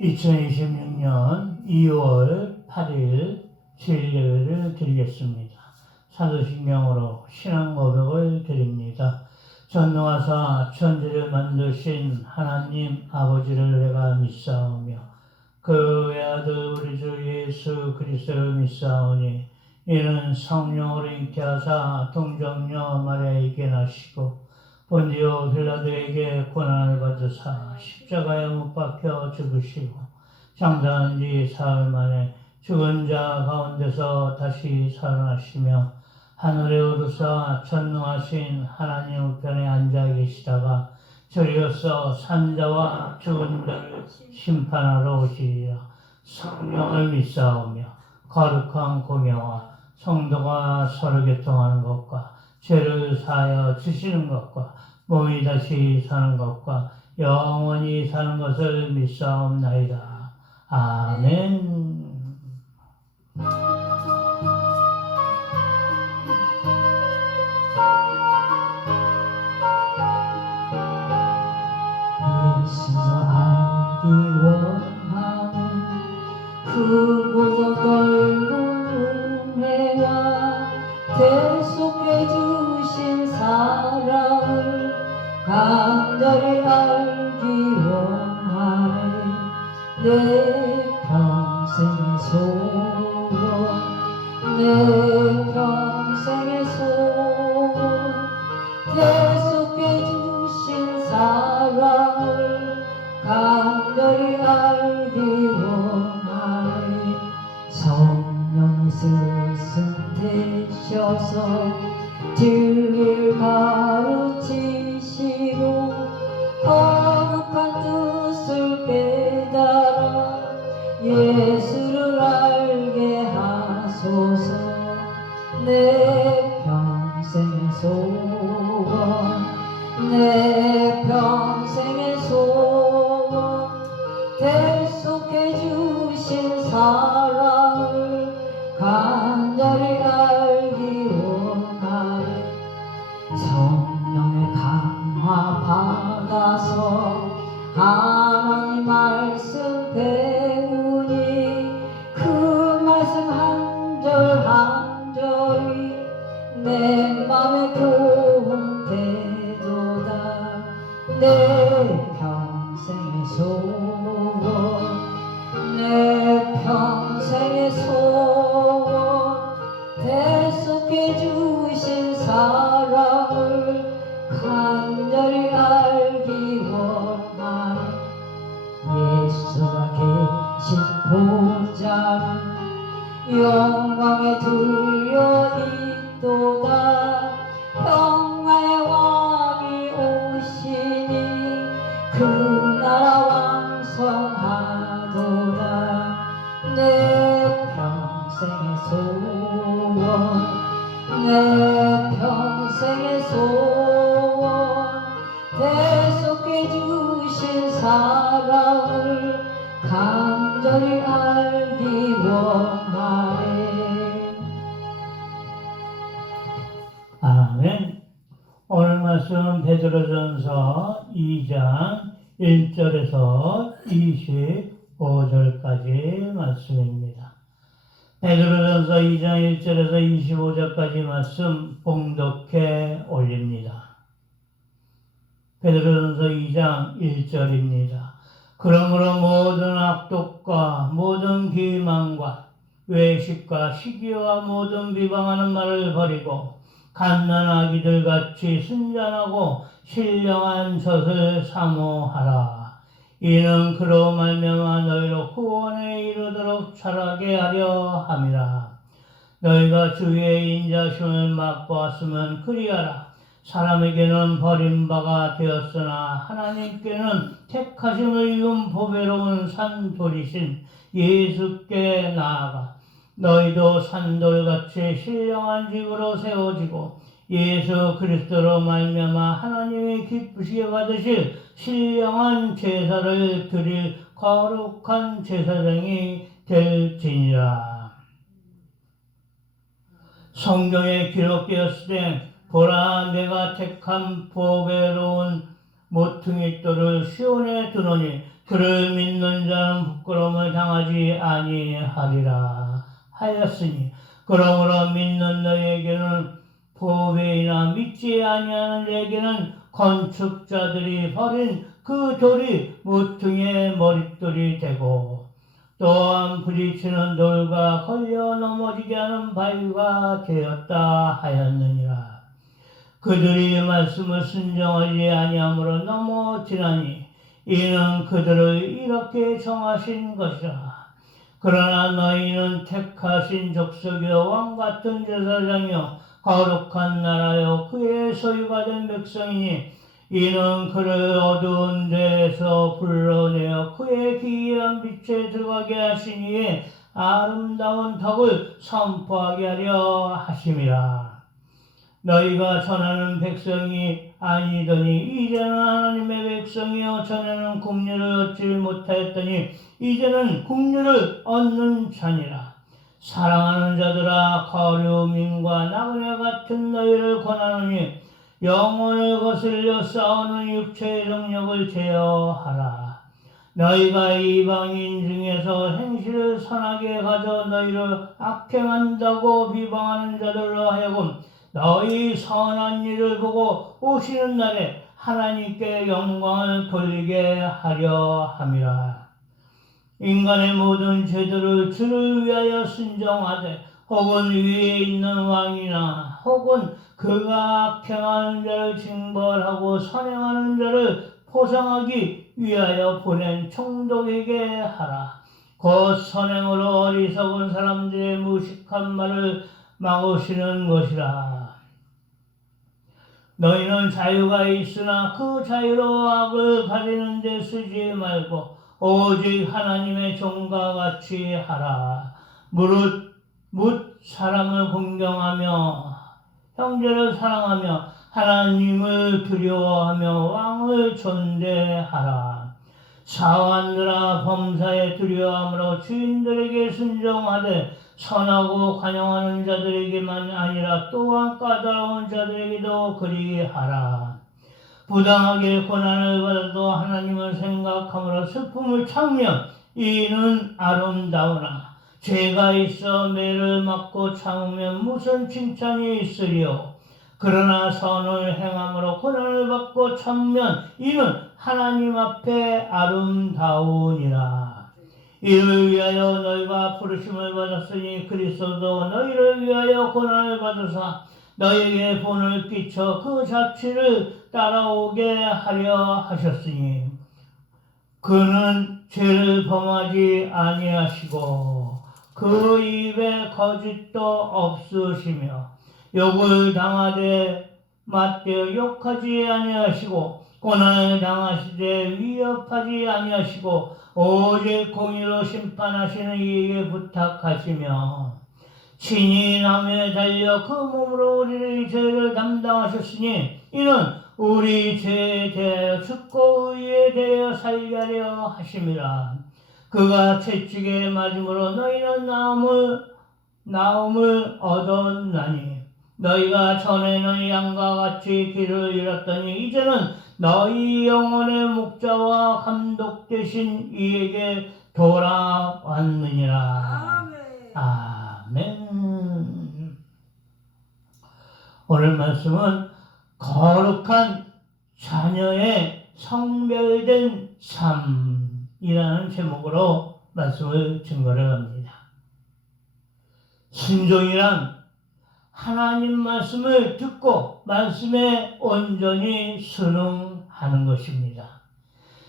2026년 2월 8일 주일 예배를 드리겠습니다. 사도신경으로 신앙 고백을 드립니다. 전능하사 천지를 만드신 하나님 아버지를 내가 믿사오며 그 외아들 우리 주 예수 그리스도를 믿사오니 이는 성령으로 잉태하사 동정녀 마리아에게 나시고 본디오 빌라도에게 고난을 받으사 십자가에 못 박혀 죽으시고 장사한 지 사흘 만에 죽은 자 가운데서 다시 살아나시며 하늘에 오르사 전능하신 하나님 우편에 앉아 계시다가 저리로서 산자와 죽은 자를 심판하러 오시리라. 성령을 믿사오며 거룩한 공예와 성도가 서로 교통하는 것과 죄를 사하여 주시는 것과 몸이 다시 사는 것과 영원히 사는 것을 믿사옵나이다. 아멘. 예수 알기 원하는 그 모든 넓은 은혜와 대속해 주신 사랑을 간절히 알기 원하네. 내 평생의 소원, 내 평생의 소원, 대속해 주신 사랑을 간절히 알기 원하네. 성령이 스승되셔서 진리를 가르치시고 거룩한 뜻을 깨달아 예수를 알게 하소서. 내 평생의 소원, 내 평생의 소원, 대속해 주신 사랑을 간절히 알기 원하네. 성령의 강화 받아서 하나님 말씀 배우니 그 말씀 한 절 한 절이 내 맘에 교훈되도다. 내 평생의 소원, 내 평생의 소원, 대속해 주신 사랑을 간절히 알기 원하네. 예수가 계신 보좌는 영광에 둘려 있도다. 평화의 왕이 오시니 그 나라 왕성하도다. 내 평생의 소원, 내 평생의 소원, 대속해 주신 사랑을 간절히 알기 원하네. 아멘. 오늘 말씀은 베드로전서 2장 1절에서 25절까지 말씀입니다. 베드로전서 2장 1절에서 25절까지 말씀 봉독해 올립니다. 베드로전서 2장 1절입니다. 그러므로 모든 악독과 모든 기만과 외식과 시기와 모든 비방하는 말을 버리고 갓난아기들 같이 순전하고 신령한 젖을 사모하라. 이는 그로 말미암아 너희로 구원에 이르도록 자라게 하려 함이라. 너희가 주의 인자심을 맛보았으면 그리하라. 사람에게는 버림바가 되었으나 하나님께는 택하심을 입은 보배로운 산돌이신 예수께 나아가 너희도 산돌같이 신령한 집으로 세워지고 예수 그리스도로 말미암아 하나님이 기쁘시게 받으실 신령한 제사를 드릴 거룩한 제사장이 될지니라. 성경에 기록되었을 때 보라 내가 택한 보배로운 모퉁이 돌을 시온에 두노니 그를 믿는 자는 부끄러움을 당하지 아니하리라 하였으니 그러므로 믿는 너희에게는 보배이나 믿지 아니하는 자에게는 건축자들이 버린 그 돌이 모퉁이의 머릿돌이 되고 또한 부딪히는 돌과 걸려 넘어지게 하는 바위가 되었다 하였느니라. 그들이 말씀을 순종하지 아니함으로 넘어지나니 이는 그들을 이렇게 정하신 것이라. 그러나 너희는 택하신 족속이요 왕같은 제사장이요 거룩한 나라요 그의 소유가 된 백성이니 이는 그를 어두운 데에서 불러내어 그의 기이한 빛에 들어가게 하시니 아름다운 덕을 선포하게 하려 하심이라. 너희가 전하는 백성이 아니더니 이제는 하나님의 백성이요 전에는 국류를 얻지 못하였더니 이제는 국류를 얻는 자니라. 사랑하는 자들아 거류민과 나그네 같은 너희를 권하노니 영혼을 거슬려 싸우는 육체의 정력을 제어하라. 너희가 이방인 중에서 행실을 선하게 가져 너희를 악행한다고 비방하는 자들로 하여금 너희 선한 일을 보고 오시는 날에 하나님께 영광을 돌리게 하려 함이라. 인간의 모든 죄들을 주를 위하여 순종하되 혹은 위에 있는 왕이나 혹은 그가 악행하는 자를 징벌하고 선행하는 자를 포상하기 위하여 보낸 총독에게 하라. 곧 선행으로 어리석은 사람들의 무식한 말을 막으시는 것이라. 너희는 자유가 있으나 그 자유로 악을 가리는 데 쓰지 말고 오직 하나님의 종과 같이 하라. 묻 사람을 공경하며 형제를 사랑하며 하나님을 두려워하며 왕을 존대하라. 사완들아 범사에 두려워함으로 주인들에게 순종하되 선하고 관용하는 자들에게만 아니라 또한 까다로운 자들에게도 그리하라. 부당하게 고난을 받아도 하나님을 생각함으로 슬픔을 참으면 이는 아름다우나 죄가 있어 매를 맞고 참으면 무슨 칭찬이 있으리요. 그러나 선을 행함으로 고난을 받고 참으면 이는 하나님 앞에 아름다우니라. 이를 위하여 너희가 부르심을 받았으니 그리스도도 너희를 위하여 고난을 받으사 너희에게 본을 끼쳐 그 자취를 따라오게 하려 하셨으니 그는 죄를 범하지 아니하시고 그 입에 거짓도 없으시며 욕을 당하되 맞대어 욕하지 아니하시고 고난을 당하시되 위협하지 아니하시고 오직 공의로 심판하시는 이에게 부탁하시며 친히 나무에 달려 그 몸으로 우리의 죄를 담당하셨으니 이는 우리 죄에 대하여 죽고 의에 대하여 살게 하려 하심이라. 그가 채찍에 맞음으로 너희는 나음을 얻었나니 너희가 전에는 양과 같이 길을 잃었더니 이제는 너희 영혼의 목자와 감독 되신 이에게 돌아왔느니라. 아멘. 오늘 말씀은 거룩한 자녀의 성별된 삶이라는 제목으로 말씀을 증거를 합니다. 순종이란 하나님 말씀을 듣고 말씀에 온전히 순응하는 것입니다.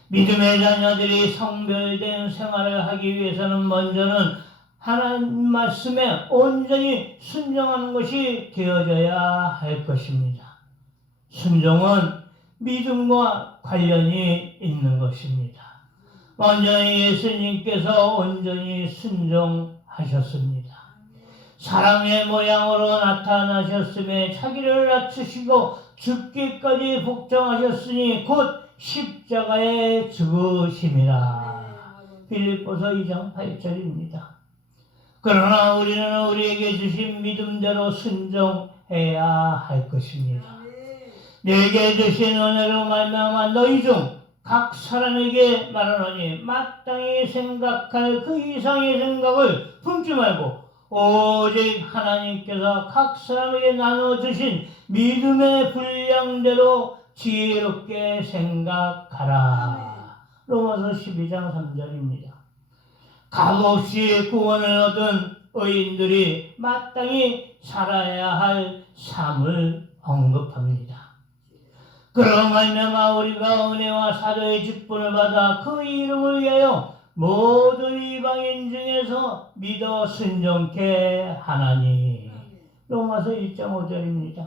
믿음의 자녀들이 성별된 생활을 하기 위해서는 먼저는 하나님 말씀에 온전히 순종하는 것이 되어져야 할 것입니다. 순종은 믿음과 관련이 있는 것입니다. 먼저 예수님께서 온전히 순종하셨습니다. 사람의 모양으로 나타나셨음에 자기를 낮추시고 죽기까지 복종하셨으니 곧 십자가에 죽으심이라. 빌립보서 2장 8절입니다. 그러나 우리는 우리에게 주신 믿음대로 순종해야 할 것입니다. 내게 주신 은혜로 말미암아 너희 중 각 사람에게 말하노니 마땅히 생각할 그 이상의 생각을 품지 말고 오직 하나님께서 각 사람에게 나눠주신 믿음의 분량대로 지혜롭게 생각하라. 로마서 12장 3절입니다. 값없이 구원을 얻은 의인들이 마땅히 살아야 할 삶을 언급합니다. 그러 말미암아 우리가 은혜와 사도의 직분을 받아 그 이름을 위하여 모든 이방인 중에서 믿어 순종케 하나니. 로마서 1장 5절입니다.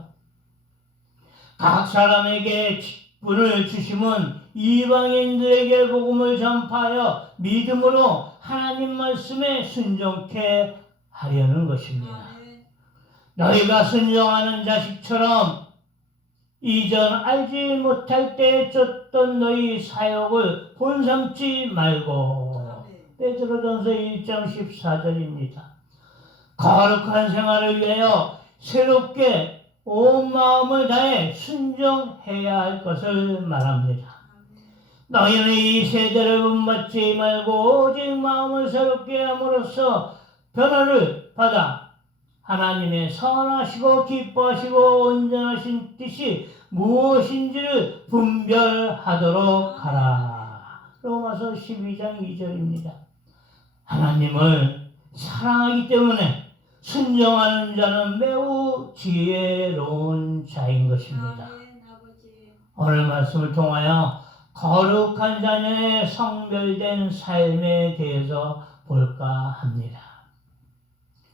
각 사람에게 직분을 주심은 이방인들에게 복음을 전파하여 믿음으로 하나님 말씀에 순종케 하려는 것입니다. 너희가 순종하는 자식처럼 이전 알지 못할 때에 쫓던 너희 사욕을 본삼지 말고. 베드로전서 1장 14절입니다. 거룩한 생활을 위하여 새롭게 온 마음을 다해 순종해야 할 것을 말합니다. 너희는 이 세대를 본받지 말고 오직 마음을 새롭게 함으로써 변화를 받아 하나님의 선하시고 기뻐하시고 온전하신 뜻이 무엇인지를 분별하도록 하라. 로마서 12장 2절입니다. 하나님을 사랑하기 때문에 순종하는 자는 매우 지혜로운 자인 것입니다. 오늘 말씀을 통하여 거룩한 자녀의 성별된 삶에 대해서 볼까 합니다.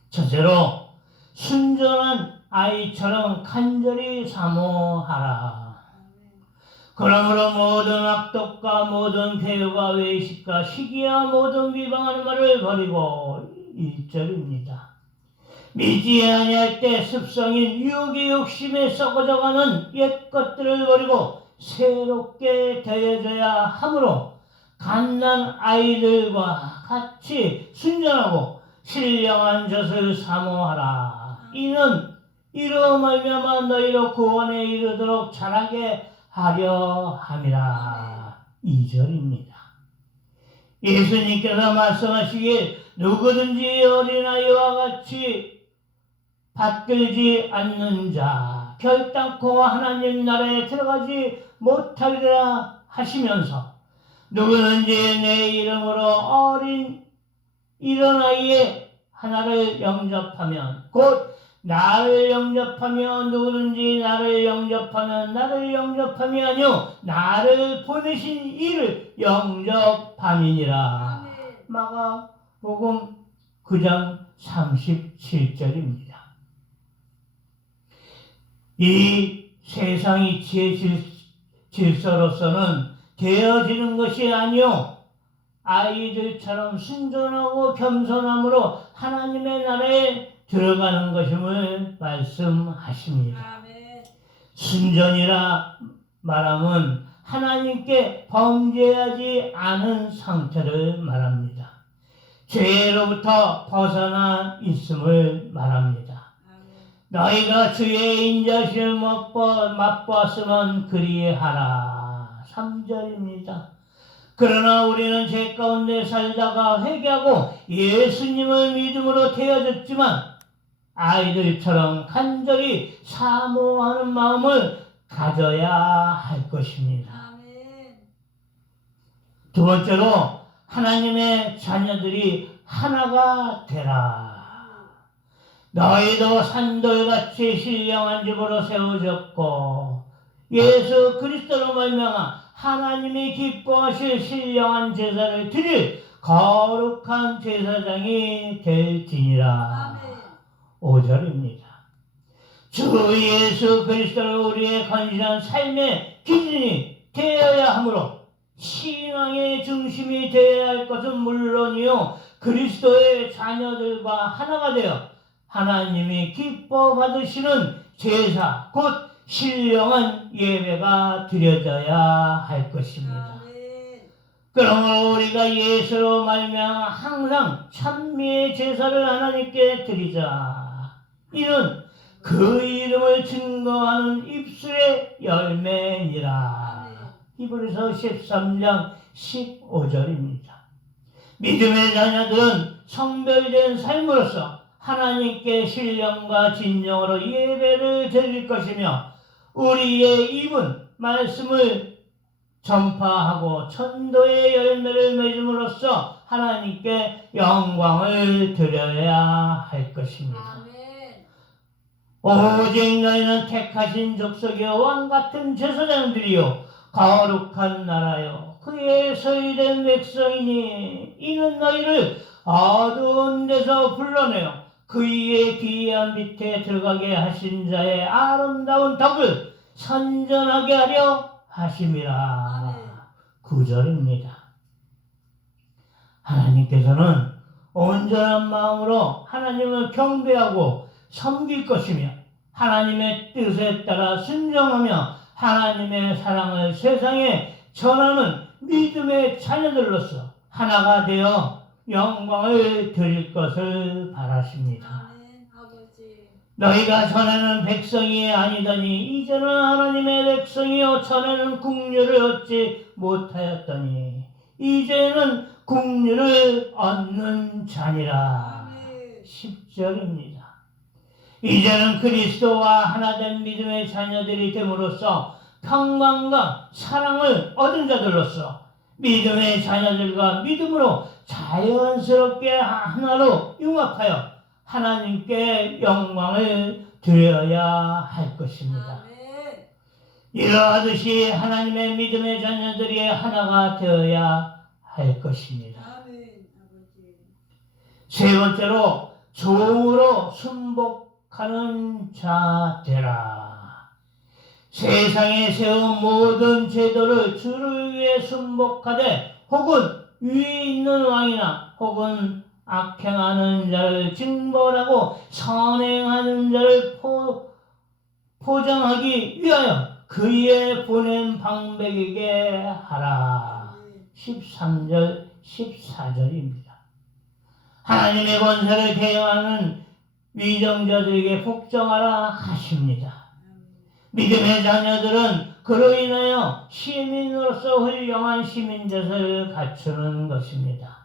첫째로 순전한 아이처럼 간절히 사모하라. 그러므로 모든 악독과 모든 배우가 외식과 시기와 모든 비방하는 말을 버리고 1절입니다. 믿지 아니할 때 습성인 유혹의 욕심에 썩어져가는 옛 것들을 버리고 새롭게 되어져야 하므로 갓난 아이들과 같이 순전하고 신령한 젖을 사모하라. 이는 이로 말미암아 너희로 구원에 이르도록 자라게 하려 함이라. 2절입니다. 예수님께서 말씀하시길 누구든지 어린아이와 같이 받들지 않는 자 결단코 하나님 나라에 들어가지 못하리라 하시면서 누구든지 내 이름으로 이런 아이의 하나를 영접하면 곧 나를 영접하며 누구든지 나를 영접하면 나를 영접함이 아니요 나를 보내신 이를 영접함이니라. 마가복음 9장 37절입니다. 이 세상이 지혜 질서로서는 되어지는 것이 아니요 아이들처럼 순전하고 겸손함으로 하나님의 나라에 들어가는 것임을 말씀하십니다. 순전이라 말함은 하나님께 범죄하지 않은 상태를 말합니다. 죄로부터 벗어나 있음을 말합니다. 너희가 주의 인자심을 맛보았으면 그리하라. 3절입니다. 그러나 우리는 죄 가운데 살다가 회개하고 예수님을 믿음으로 되어졌지만 아이들처럼 간절히 사모하는 마음을 가져야 할 것입니다. 두 번째로 하나님의 자녀들이 하나가 되라. 너희도 산돌같이 신령한 집으로 세워졌고 예수 그리스도로 말미암아 하나님이 기뻐하실 신령한 제사를 드릴 거룩한 제사장이 될지니라. 5절입니다. 주 예수 그리스도로 우리의 건실한 삶의 기준이 되어야 하므로 신앙의 중심이 되어야 할 것은 물론이요 그리스도의 자녀들과 하나가 되어 하나님이 기뻐 받으시는 제사 곧 신령한 예배가 드려져야 할 것입니다. 그러므로 우리가 예수로 말미암아 항상 찬미의 제사를 하나님께 드리자. 이는 그 이름을 증거하는 입술의 열매니라. 히브리서 13장 15절입니다. 믿음의 자녀들은 성별된 삶으로서 하나님께 신령과 진정으로 예배를 드릴 것이며 우리의 입은 말씀을 전파하고 천도의 열매를 맺음으로써 하나님께 영광을 드려야 할 것입니다. 오직 너희는 택하신 족속이요 왕같은 제사장들이요 거룩한 나라요 그의 소유된 백성이니 이는 너희를 어두운 데서 불러내어 그의 기이한 밑에 들어가게 하신 자의 아름다운 덕을 선전하게 하려 하심이라. 9절입니다. 하나님께서는 온전한 마음으로 하나님을 경배하고 섬길 것이며 하나님의 뜻에 따라 순종하며 하나님의 사랑을 세상에 전하는 믿음의 자녀들로서 하나가 되어 영광을 드릴 것을 바라십니다. 너희가 전하는 백성이 아니더니 이제는 하나님의 백성이요 전하는 국류를 얻지 못하였더니 이제는 국류를 얻는 자니라. 10절입니다. 이제는 그리스도와 하나된 믿음의 자녀들이 됨으로써 평강과 사랑을 얻은 자들로서 믿음의 자녀들과 믿음으로 자연스럽게 하나로 융합하여 하나님께 영광을 드려야 할 것입니다. 이러하듯이 하나님의 믿음의 자녀들이 하나가 되어야 할 것입니다. 세 번째로 종으로 순복하는 자 되라. 세상에 세운 모든 제도를 주를 위해 순복하되 혹은 위에 있는 왕이나 혹은 악행하는 자를 징벌하고 선행하는 자를 포장하기 위하여 그의 보낸 방백에게 하라. 13절 14절입니다. 하나님의 권세를 대행하는 위정자들에게 복종하라 하십니다. 믿음의 자녀들은 그로 인하여 시민으로서 훌륭한 시민뜻을 갖추는 것입니다.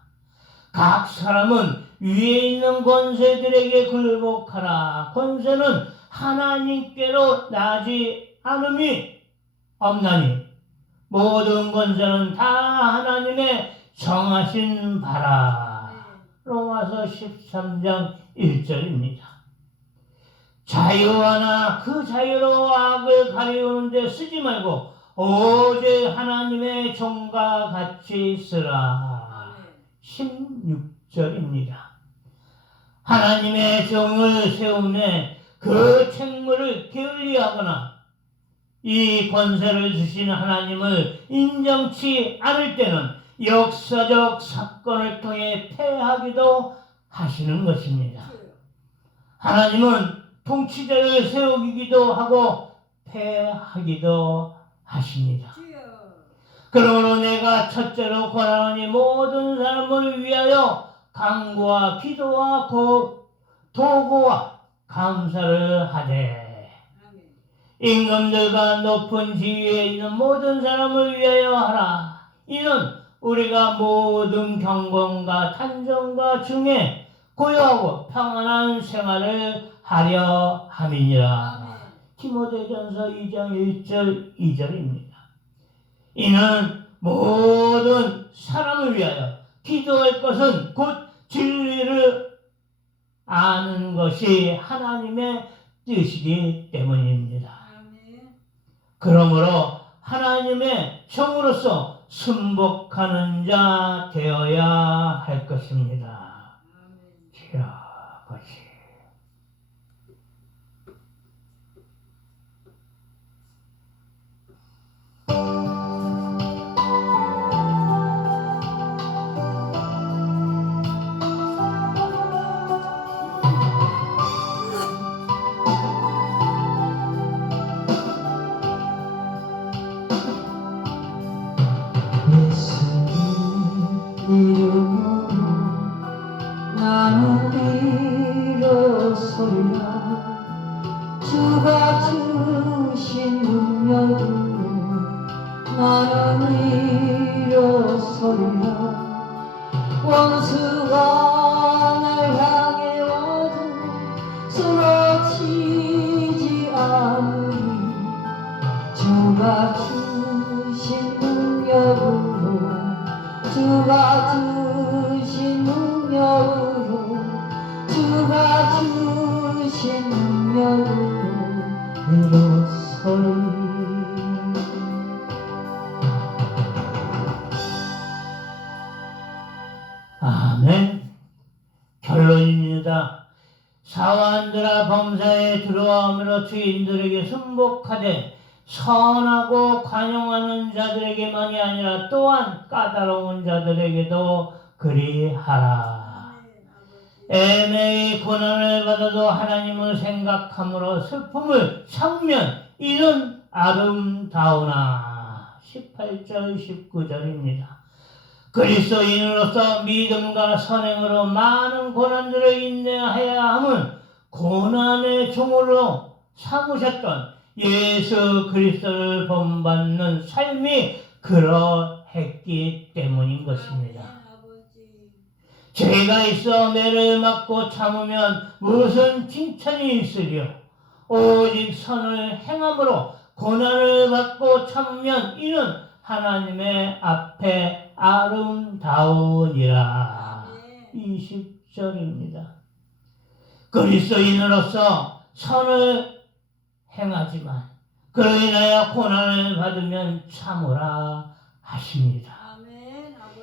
각 사람은 위에 있는 권세들에게 굴복하라. 권세는 하나님께로 나지 않음이 없나니 모든 권세는 다 하나님의 정하신 바라. 로마서 13장 1절입니다. 자유하나 그 자유로 악을 가리우는 데 쓰지 말고 오직 하나님의 종과 같이 쓰라. 16절입니다. 하나님의 종을 세우매 그 책무를 게을리하거나 이 권세를 주신 하나님을 인정치 않을 때는 역사적 사건을 통해 패하기도 하시는 것입니다. 하나님은 통치자를 세우기도 하고 패하기도 하십니다. 그러므로 내가 첫째로 권하노니 모든 사람을 위하여 간구와 기도와 도구와 감사를 하되 임금들과 높은 지위에 있는 모든 사람을 위하여 하라. 이는 우리가 모든 경건과 탄정과 중에 고요하고 평안한 생활을 하려 함이니라. 디모데전서 2장 1절 2절입니다. 이는 모든 사람을 위하여 기도할 것은 곧 진리를 아는 것이 하나님의 뜻이기 때문입니다. 그러므로 하나님의 종으로서 순복하는 자 되어야 할 것입니다. 주여 아버지, 이름으로 나는 주가 주신 능력으로 주가 주신 능력으로 일어서리. 아멘. 결론입니다. 사완들아 범사에 들어와므로 주인들에게 순복하되 선하고 관용하는 자들에게만이 아니라 또한 까다로운 자들에게도 그리하라. 애매히 고난을 받아도 하나님을 생각함으로 슬픔을 참으면 이는 아름다우나. 18절 19절입니다. 그리스도인으로서 믿음과 선행으로 많은 고난들을 인내해야 함은 고난의 종으로 삼으셨던 예수 그리스도를 본받는 삶이 그러했기 때문인 것입니다. 죄가 있어 매를 맞고 참으면 무슨 칭찬이 있으리요. 오직 선을 행함으로 고난을 받고 참으면 이는 하나님의 앞에 아름다우니라. 20절입니다. 그리스도인으로서 선을 행하지만 그로 인하여 고난을 받으면 참으라 하십니다.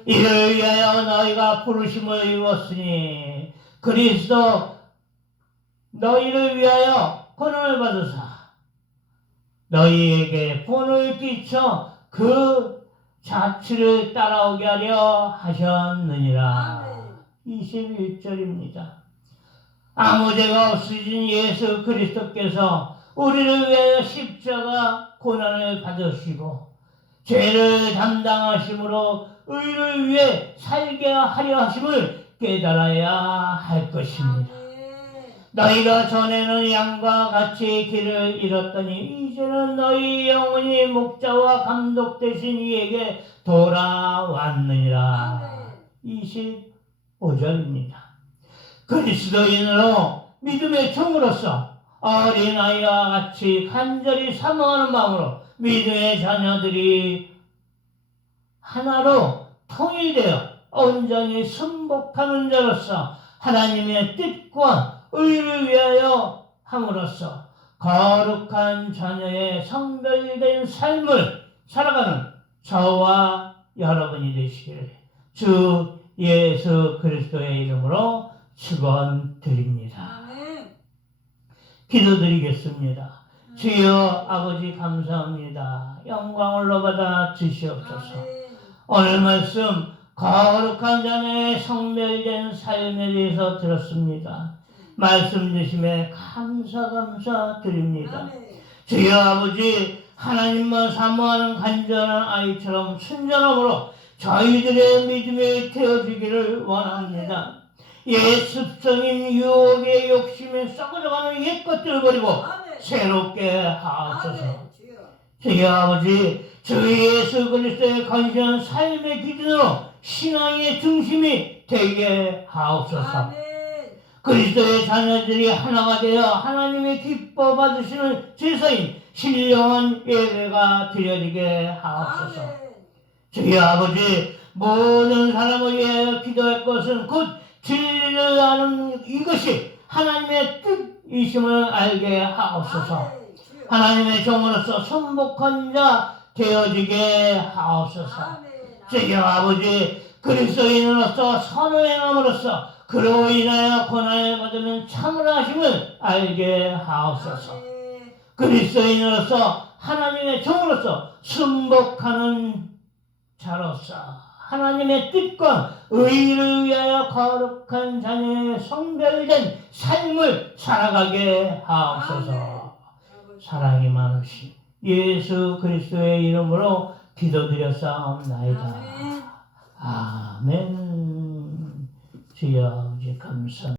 이를 위하여 너희가 부르심을 이루었으니 그리스도 너희를 위하여 고난을 받으사 너희에게 본을 끼쳐 그 자취를 따라오게 하려 하셨느니라. 21절입니다. 아무 죄가 없으신 예수 그리스도께서 우리를 위하여 십자가 고난을 받으시고 죄를 담당하심으로 의를 위해 살게 하려 하심을 깨달아야 할 것입니다. 너희가 전에는 양과 같이 길을 잃었더니 이제는 너희 영혼이 목자와 감독 되신 이에게 돌아왔느니라. 25절입니다. 그리스도인으로 믿음의 종으로서 어린아이와 같이 간절히 사모하는 마음으로 믿음의 자녀들이 하나로 통일되어 온전히 순복하는 자로서 하나님의 뜻과 의를 위하여 함으로써 거룩한 자녀의 성별된 삶을 살아가는 저와 여러분이 되시기를 주 예수 그리스도의 이름으로 축원드립니다. 기도드리겠습니다. 주여 아버지 감사합니다. 영광을 받아 주시옵소서. 오늘 말씀 거룩한 자녀의 성별된 삶에 대해서 들었습니다. 말씀 주심에 감사드립니다. 주여 아버지 하나님만 사모하는 간절한 아이처럼 순전함으로 저희들의 믿음이 되어주기를 원합니다. 옛 습성인 유혹의 욕심에 썩어져가는 옛 것들을 버리고 새롭게 하옵소서. 주여 아버지 주 예수 그리스도의 건실한 삶의 기준으로 신앙의 중심이 되게 하옵소서. 그리스도의 자녀들이 하나가 되어 하나님의 기뻐 받으시는 제사인 신령한 예배가 드려지게 하옵소서. 주여 아버지 모든 사람을 위하여 기도할 것은 곧 진리를 아는 이것이 하나님의 뜻이심을 알게 하옵소서. 하나님의 종으로서 순복한 자 되어지게 하옵소서. 주여 아버지 그리스도인으로서 선을 행함으로써 그로 인하여 고난을 받으면 참으라 하심을 알게 하옵소서. 그리스도인으로서 하나님의 종으로서 순복하는 자로서 하나님의 뜻과 의를 위하여 거룩한 자녀의 성별된 삶을 살아가게 하옵소서. 사랑이 많으신 예수 그리스도의 이름으로 기도드렸사옵나이다. 아멘. 주여 아버지 감사합니다.